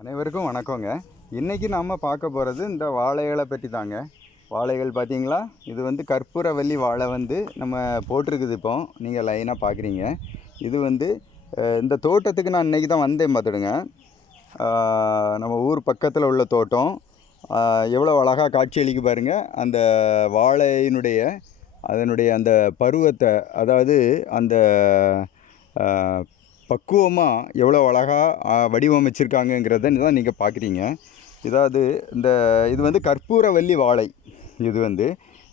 அனைவருக்கும் வணக்கங்க. இன்றைக்கி நாம் பார்க்க போகிறது இந்த வாழைகளை பற்றி தாங்க. வாழைகள் பார்த்தீங்களா? இது வந்து கற்பூரவல்லி வாழை வந்து நம்ம போட்டிருக்குது இப்போ. நீங்கள் லைனாக பார்க்குறீங்க. இது வந்து இந்த தோட்டத்துக்கு நான் இன்றைக்கி தான் வந்தேன் பார்த்துடுங்க. நம்ம ஊர் பக்கத்தில் உள்ள தோட்டம். எவ்வளோ அழகாக காட்சியளிக்கு பாருங்கள் அந்த வாழையினுடைய அதனுடைய அந்த பருவத்தை அதாவது அந்த பக்குவமாக எவ்வளோ அழகாக வடிவமைச்சிருக்காங்கங்கிறத தான் நீங்கள் பார்க்குறீங்க இதாவது இந்த இது வந்து கற்பூரவல்லி வாழை. இது வந்து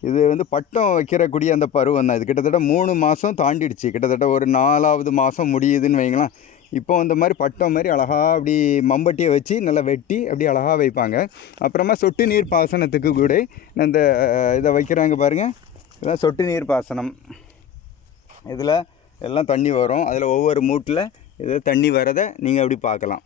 இது வந்து பட்டம் வைக்கிறக்கூடிய அந்த பருவம் தான். இது கிட்டத்தட்ட மூணு மாதம் தாண்டிடுச்சு. கிட்டத்தட்ட ஒரு நாலாவது மாதம் முடியுதுன்னு வைங்களேன். இப்போ அந்த மாதிரி பட்டம் மாதிரி அழகாக அப்படி மம்பட்டியை வச்சு நல்லா வெட்டி அப்படி அழகாக வைப்பாங்க. அப்புறமா சொட்டு நீர் பாசனத்துக்கு கூட இந்த இதை வைக்கிறாங்க பாருங்கள் இதான் சொட்டு நீர் பாசனம். இதில் எல்லாம் தண்ணி வரும். அதில் ஒவ்வொரு மூட்டில் இது தண்ணி வரதை நீங்கள் அப்படி பார்க்கலாம்.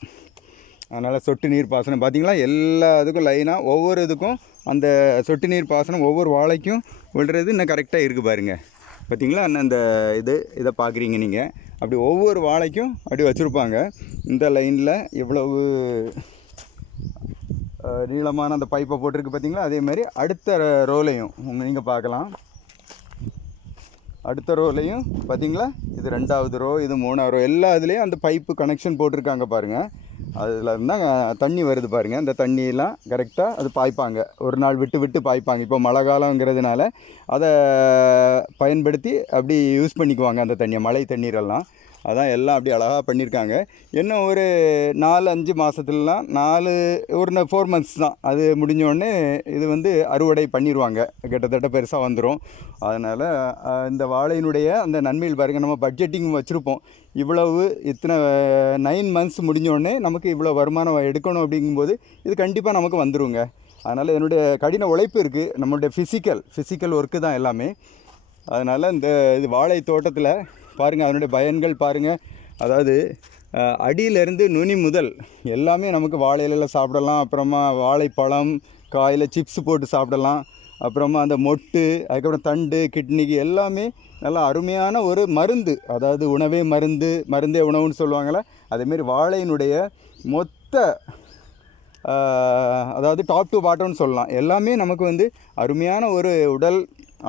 அதனால் சொட்டு நீர் பாசனம். பார்த்தீங்களா எல்லா இதுக்கும் லைனாக ஒவ்வொரு இதுக்கும் அந்த சொட்டு நீர் பாசனம் ஒவ்வொரு வாழைக்கும் விழுறது இன்னும் கரெக்டாக இருக்குது பாருங்கள் பார்த்தீங்களா இன்னும் இந்த இது இதை பார்க்குறீங்க நீங்கள் அப்படி ஒவ்வொரு வாழைக்கும் அப்படி வச்சுருப்பாங்க. இந்த லைனில் இவ்வளவு நீளமான அந்த பைப்பை போட்டிருக்கு பார்த்தீங்களா அதே மாதிரி அடுத்த ரோலையும் நீங்கள் பார்க்கலாம். அடுத்த ரோலையும் பார்த்தீங்களா? இது ரெண்டாவது ரோ இது மூணாவது ரோ. எல்லா இதுலேயும் அந்த பைப்பு கனெக்ஷன் போட்டிருக்காங்க பாருங்கள் அதில் இருந்தால் தண்ணி வருது பாருங்கள் அந்த தண்ணியெல்லாம் கரெக்டாக அது பாய்ப்பாங்க. ஒரு நாள் விட்டு விட்டு பாய்ப்பாங்க. இப்போ மழை காலங்கிறதுனால அதை பயன்படுத்தி அப்படி யூஸ் பண்ணிக்குவாங்க அந்த தண்ணியை மழை தண்ணீரெல்லாம். அதான் எல்லாம் அப்படி அழகாக பண்ணியிருக்காங்க. இன்னும் ஒரு நாலு அஞ்சு மாதத்துலலாம் நாலு ஒரு ஃபோர் மந்த்ஸ் தான். அது முடிஞ்சோடனே இது வந்து அறுவடை பண்ணிடுவாங்க கிட்டத்தட்ட பெருசாக வந்துடும் அதனால் இந்த வாழையினுடைய அந்த நன்மையில் பாருங்கள் நம்ம பட்ஜெட்டிங் வச்சுருப்போம். இவ்வளவு இத்தனை நைன் மந்த்ஸ் முடிஞ்சோடனே நமக்கு இவ்வளோ வருமானம் எடுக்கணும் அப்படிங்கும்போது இது கண்டிப்பாக நமக்கு வந்துருங்க. அதனால் என்னுடைய கடின உழைப்பு இருக்குது நம்மளுடைய ஃபிசிக்கல் ஃபிசிக்கல் ஒர்க்கு தான் எல்லாமே. அதனால் இந்த இது வாழை தோட்டத்தில் பாருங்கள் அதனுடைய பயன்கள் பாருங்கள் அதாவது அடியிலேருந்து நுனி முதல் எல்லாமே நமக்கு வாழை சாப்பிடலாம். அப்புறமா வாழைப்பழம் காயில் சிப்ஸ் போட்டு சாப்பிடலாம். அப்புறமா அந்த மொட்டு அதுக்கப்புறம் தண்டு கிட்னிக்கு எல்லாமே நல்லா அருமையான ஒரு மருந்து. அதாவது உணவே மருந்து மருந்தே உணவுன்னு சொல்லுவாங்களே அதேமாரி வாழையினுடைய மொத்த அதாவது டாப் டு பாட்டம்னு சொல்லலாம். எல்லாமே நமக்கு வந்து அருமையான ஒரு உடல்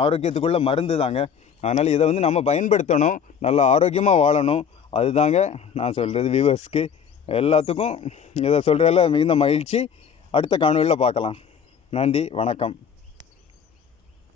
ஆரோக்கியத்துக்குள்ள மருந்து தாங்க அதனால் இதை வந்து நம்ம பயன்படுத்தணும். நல்லா ஆரோக்கியமாக வாழணும். அதுதாங்க நான் சொல்கிறது வியூவர்ஸ்க்கு எல்லாத்துக்கும் இதை சொல்கிறதில் மிகுந்த மகிழ்ச்சி. அடுத்த காணொலியில் பார்க்கலாம். நன்றி வணக்கம்.